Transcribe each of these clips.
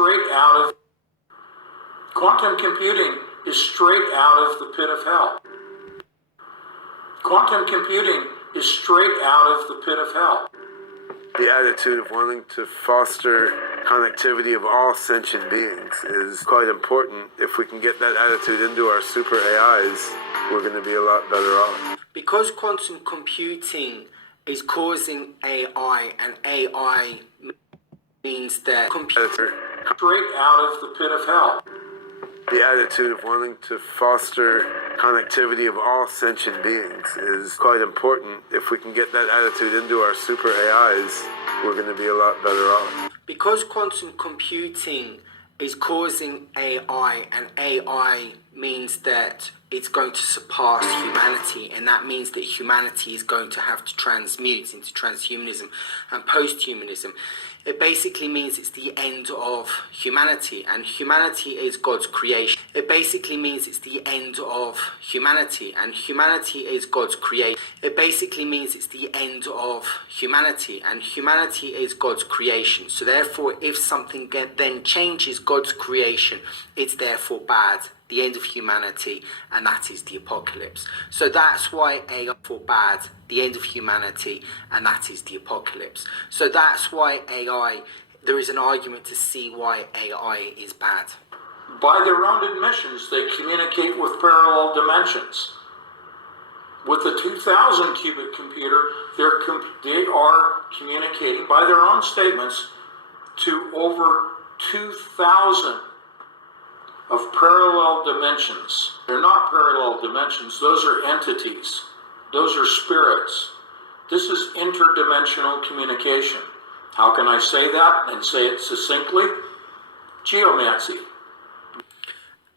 straight out of quantum computing is straight out of the pit of hell. Quantum computing is straight out of the pit of hell. The attitude of wanting to foster connectivity of all sentient beings is quite important. If we can get that attitude into our super AIs, we're going to be a lot better off. Because quantum computing is causing AI, and AI means that computer straight out of the pit of hell. The attitude of wanting to foster connectivity of all sentient beings is quite important. If we can get that attitude into our super AIs, we're going to be a lot better off. Because quantum computing is causing AI, and AI means that it's going to surpass humanity, and that means that humanity is going to have to transmute into transhumanism and post-humanism. It basically means it's the end of humanity, and humanity is God's creation. It basically means it's the end of humanity, and humanity is God's creation. It basically means it's the end of humanity, and humanity is God's creation. So therefore, if something then changes God's creation, it's therefore bad. The end of humanity, and that is the apocalypse. So that's why AI for bad, the end of humanity, and that is the apocalypse. So that's why AI, there is an argument to see why AI is bad. By their own admissions, they communicate with parallel dimensions. With the 2,000 qubit computer, they are communicating by their own statements to over 2,000 of parallel dimensions. They're not parallel dimensions, those are entities. Those are spirits. This is interdimensional communication. How can I say that and say it succinctly? Geomancy.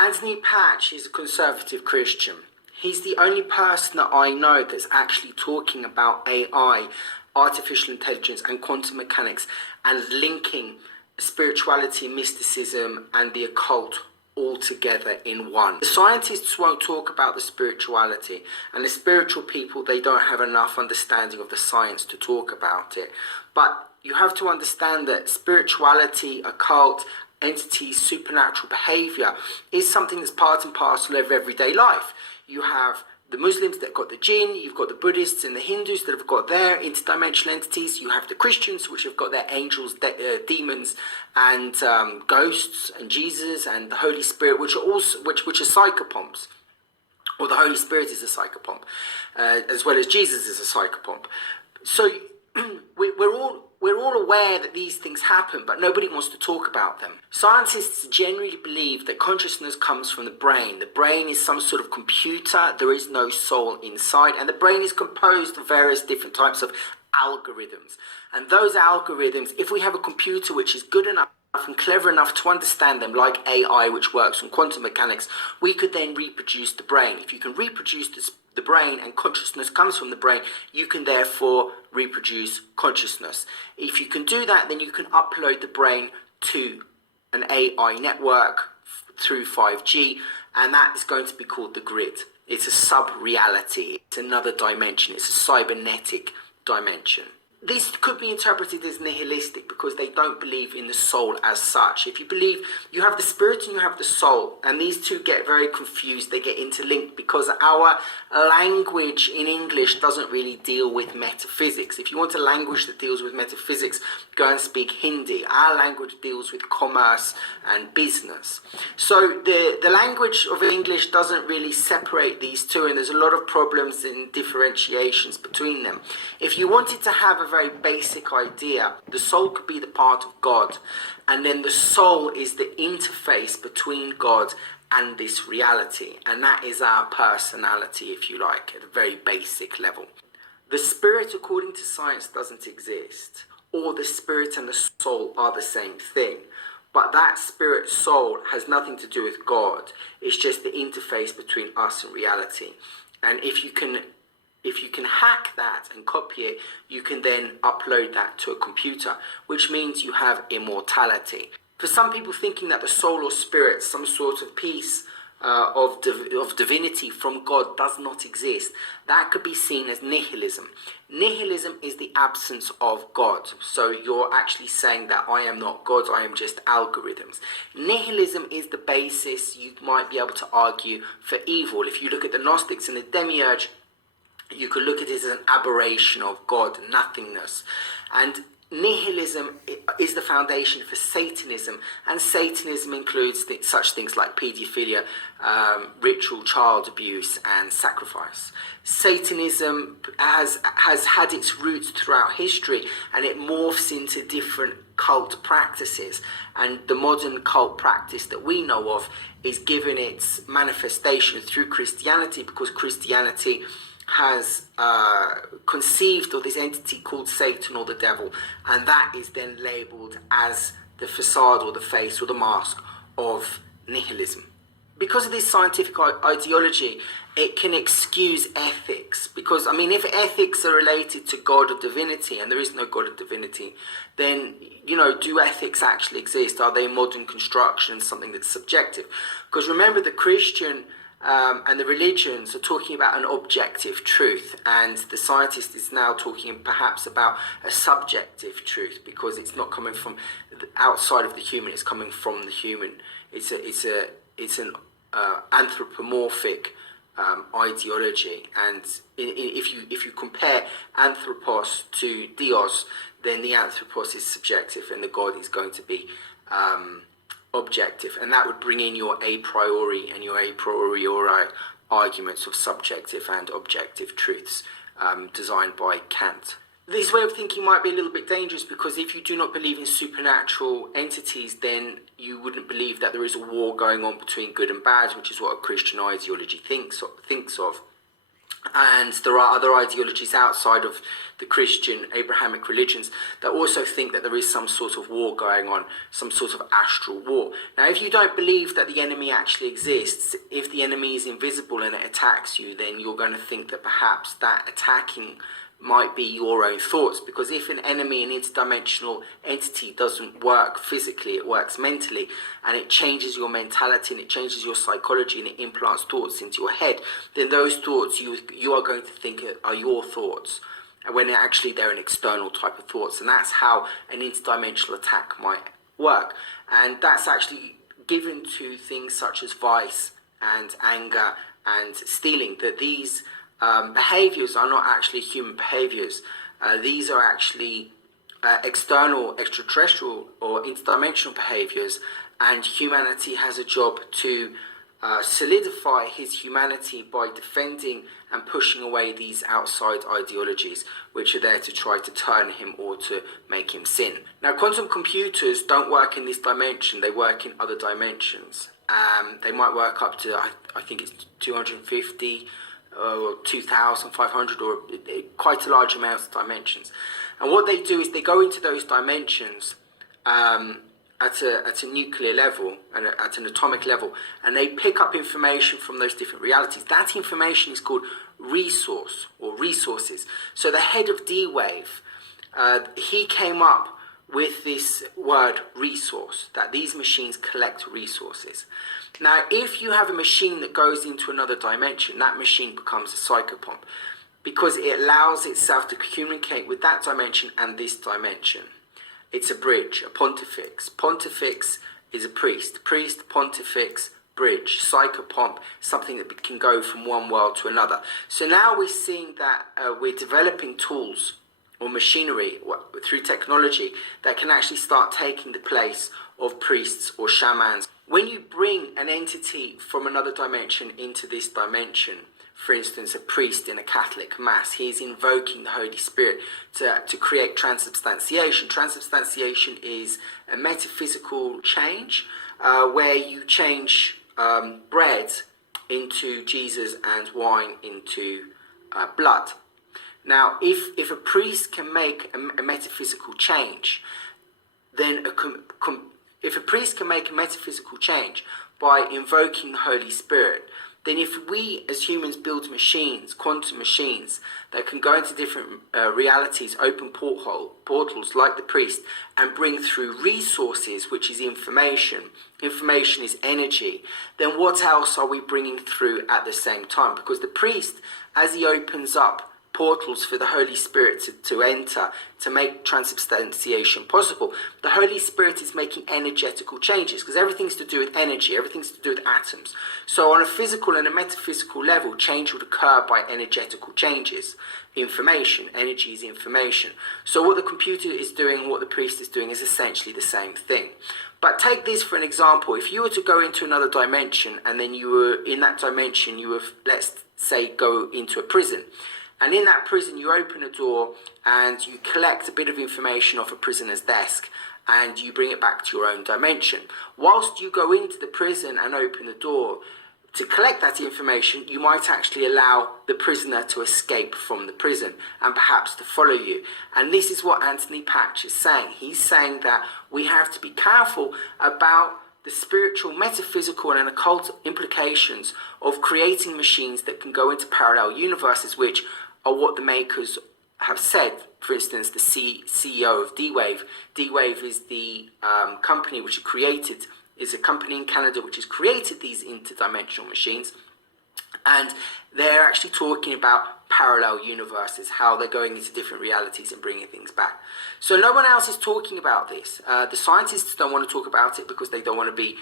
Anthony Patch is a conservative Christian. He's the only person that I know that's actually talking about AI, artificial intelligence, and quantum mechanics, and linking spirituality, mysticism, and the occult all together in one. The scientists won't talk about the spirituality, and the spiritual people, they don't have enough understanding of the science to talk about it. But you have to understand that spirituality, occult, entities, supernatural behavior is something that's part and parcel of everyday life. You have the Muslims that got the jinn, you've got the Buddhists and the Hindus that have got their interdimensional entities, you have the Christians which have got their angels, demons, and ghosts, and Jesus and the Holy Spirit, which are also which are psychopomps, or the Holy Spirit is a psychopomp, as well as Jesus is a psychopomp. So we're all aware that these things happen, but nobody wants to talk about them. Scientists generally believe that consciousness comes from the brain. The brain is some sort of computer. There is no soul inside, and the brain is composed of various different types of algorithms. And those algorithms, if we have a computer which is good enough and clever enough to understand them, like AI, which works on quantum mechanics, we could then reproduce the brain. If you can reproduce the brain, and consciousness comes from the brain, you can therefore reproduce consciousness. If you can do that, then you can upload the brain to an AI network through 5G, and that is going to be called the grid. It's a sub-reality, it's another dimension, it's a cybernetic dimension. This could be interpreted as nihilistic because they don't believe in the soul as such. If you believe you have the spirit and you have the soul, and these two get very confused, they get interlinked because our language in English doesn't really deal with metaphysics. If you want a language that deals with metaphysics, go and speak Hindi. Our language deals with commerce and business. So the language of English doesn't really separate these two, and there's a lot of problems in differentiations between them. If you wanted to have a very basic idea, the soul could be the part of God, and then the soul is the interface between God and this reality, and that is our personality, if you like, at a very basic level. The spirit, according to science, doesn't exist, or the spirit and the soul are the same thing, but that spirit soul has nothing to do with God. It's just the interface between us and reality. And if you can hack that and copy it, you can then upload that to a computer, which means you have immortality. For some people thinking that the soul or spirit, some sort of piece of divinity from God does not exist, that could be seen as nihilism. Nihilism is the absence of God. So you're actually saying that I am not God, I am just algorithms. Nihilism is the basis you might be able to argue for evil. If you look at the Gnostics and the Demiurge, you could look at it as an aberration of God, nothingness. And nihilism is the foundation for Satanism, and Satanism includes such things like paedophilia, ritual child abuse, and sacrifice. Satanism has had its roots throughout history, and it morphs into different cult practices. And the modern cult practice that we know of is given its manifestation through Christianity, because Christianity has conceived of this entity called Satan or the devil, and that is then labelled as the facade or the face or the mask of nihilism. Because of this scientific ideology, it can excuse ethics, because I mean, if ethics are related to God or divinity, and there is no God or divinity, then, you know, do ethics actually exist? Are they modern constructions, something that's subjective? Because remember, the Christian and the religions are talking about an objective truth, and the scientist is now talking perhaps about a subjective truth, because it's not coming from outside of the human, it's coming from the human. It's an anthropomorphic ideology, and if you compare anthropos to theos, then the anthropos is subjective and the God is going to be objective, and that would bring in your a priori and your a priori arguments of subjective and objective truths designed by Kant. This way of thinking might be a little bit dangerous, because if you do not believe in supernatural entities, then you wouldn't believe that there is a war going on between good and bad, which is what a Christian ideology thinks of. And there are other ideologies outside of the Christian Abrahamic religions that also think that there is some sort of war going on, some sort of astral war. Now, if you don't believe that the enemy actually exists, if the enemy is invisible and it attacks you, then you're going to think that perhaps that attacking might be your own thoughts, because if an enemy, an interdimensional entity, doesn't work physically, it works mentally, and it changes your mentality and it changes your psychology and it implants thoughts into your head, then those thoughts you are going to think are your thoughts, and when actually they're an external type of thoughts. And that's how an interdimensional attack might work, and that's actually given to things such as vice and anger and stealing, that these behaviors are not actually human behaviors. These are actually external, extraterrestrial or interdimensional behaviors, and humanity has a job to solidify his humanity by defending and pushing away these outside ideologies, which are there to try to turn him or to make him sin. Now, quantum computers don't work in this dimension, they work in other dimensions. They might work up to, I think it's 250 or 2,500, or quite a large amount of dimensions. And what they do is they go into those dimensions at a nuclear level and at an atomic level, and they pick up information from those different realities. That information is called resource or resources. So the head of D-Wave, he came up with this word resource, that these machines collect resources. Now, if you have a machine that goes into another dimension, that machine becomes a psychopomp, because it allows itself to communicate with that dimension and this dimension. It's a bridge, a pontifex. Pontifex is a priest. Priest, pontifex, bridge. Psychopomp, something that can go from one world to another. So now we're seeing that we're developing tools or machinery through technology that can actually start taking the place of priests or shamans. When you bring an entity from another dimension into this dimension, for instance, a priest in a Catholic mass, he is invoking the Holy Spirit to create transubstantiation. Transubstantiation is a metaphysical change where you change bread into Jesus and wine into blood. Now, if a priest can make a metaphysical change, then if a priest can make a metaphysical change by invoking the Holy Spirit, then if we as humans build machines, quantum machines, that can go into different realities, open portals like the priest, and bring through resources, which is information is energy, then what else are we bringing through at the same time? Because the priest, as he opens up portals for the Holy Spirit to enter, to make transubstantiation possible, the Holy Spirit is making energetical changes, because everything's to do with energy, everything's to do with atoms. So on a physical and a metaphysical level, change would occur by energetical changes. Information, energy is information. So what the computer is doing, what the priest is doing, is essentially the same thing. But take this for an example. If you were to go into another dimension, and then you were in that dimension, you were, let's say, go into a prison. And in that prison, you open a door and you collect a bit of information off a prisoner's desk and you bring it back to your own dimension. Whilst you go into the prison and open the door to collect that information, you might actually allow the prisoner to escape from the prison and perhaps to follow you. And this is what Anthony Patch is saying. He's saying that we have to be careful about the spiritual, metaphysical and occult implications of creating machines that can go into parallel universes, which are what the makers have said. For instance, the CEO of D-Wave. D-Wave is the company which is a company in Canada which has created these interdimensional machines. And they're actually talking about parallel universes, how they're going into different realities and bringing things back. So no one else is talking about this. The scientists don't want to talk about it because they don't want to be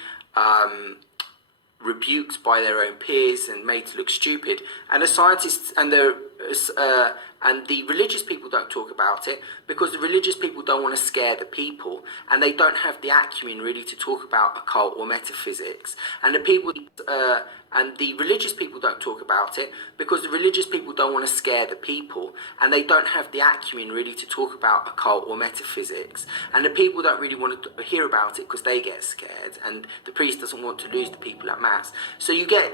rebuked by their own peers and made to look stupid. And the scientists and the religious people don't talk about it because the religious people don't want to scare the people, and they don't have the acumen really to talk about occult or metaphysics. And the religious people don't talk about it because the religious people don't want to scare the people, and they don't have the acumen really to talk about occult or metaphysics. And the people don't really want to hear about it because they get scared, and the priest doesn't want to lose the people at mass. So you get,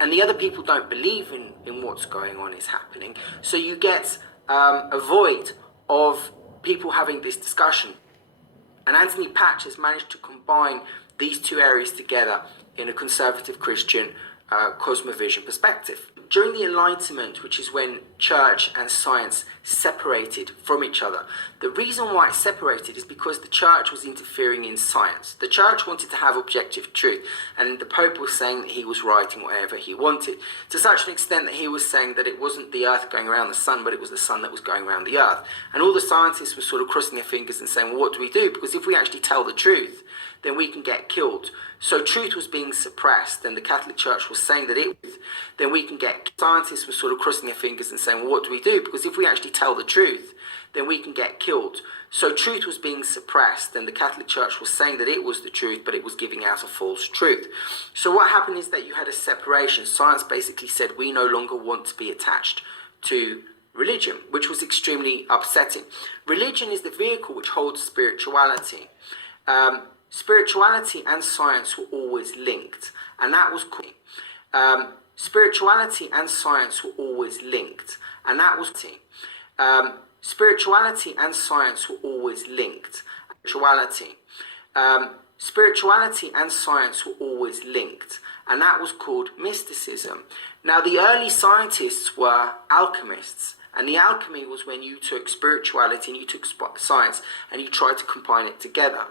and the other people don't believe in what's going on is happening. So you get a void of people having this discussion. And Anthony Patch has managed to combine these two areas together in a conservative Christian cosmovision perspective. During the Enlightenment, which is when church and science separated from each other, the reason why it separated is because the church was interfering in science. The church wanted to have objective truth, and the Pope was saying that he was writing whatever he wanted, to such an extent that he was saying that it wasn't the earth going around the sun, but it was the sun that was going around the earth. And all the scientists were sort of crossing their fingers and saying, well, what do we do? Because if we actually tell the truth, then we can get killed. So truth was being suppressed, and the Catholic Church was saying that then we can get. Scientists were sort of crossing their fingers and saying, well, what do we do? Because if we actually tell the truth, then we can get killed. So truth was being suppressed, and the Catholic Church was saying that it was the truth, but it was giving out a false truth. So what happened is that you had a separation. Science basically said we no longer want to be attached to religion, which was extremely upsetting. Religion is the vehicle which holds spirituality. Spirituality and science were always linked, and that was cool. Spirituality and science were always linked, and that was spirituality and science were always linked. Spirituality and science were always linked, and that was called mysticism. Now, the early scientists were alchemists, and the alchemy was when you took spirituality and you took science and you tried to combine it together.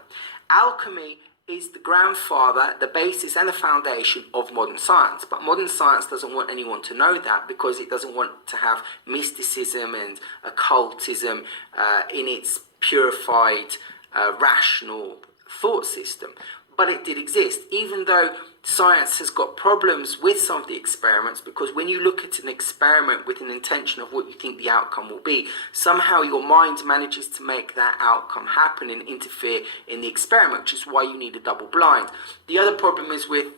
Alchemy is the grandfather, the basis and the foundation of modern science. But modern science doesn't want anyone to know that because it doesn't want to have mysticism and occultism in its purified, rational thought system. But it did exist, even though science has got problems with some of the experiments, because when you look at an experiment with an intention of what you think the outcome will be, somehow your mind manages to make that outcome happen and interfere in the experiment, which is why you need a double blind. The other problem is with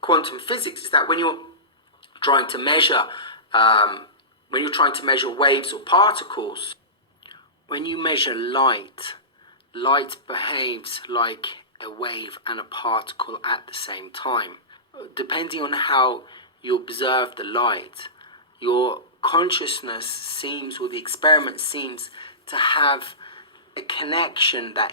quantum physics is that when you're trying to measure waves or particles, when you measure light behaves like a wave and a particle at the same time. Depending on how you observe the light, your consciousness seems, or the experiment seems, to have a connection that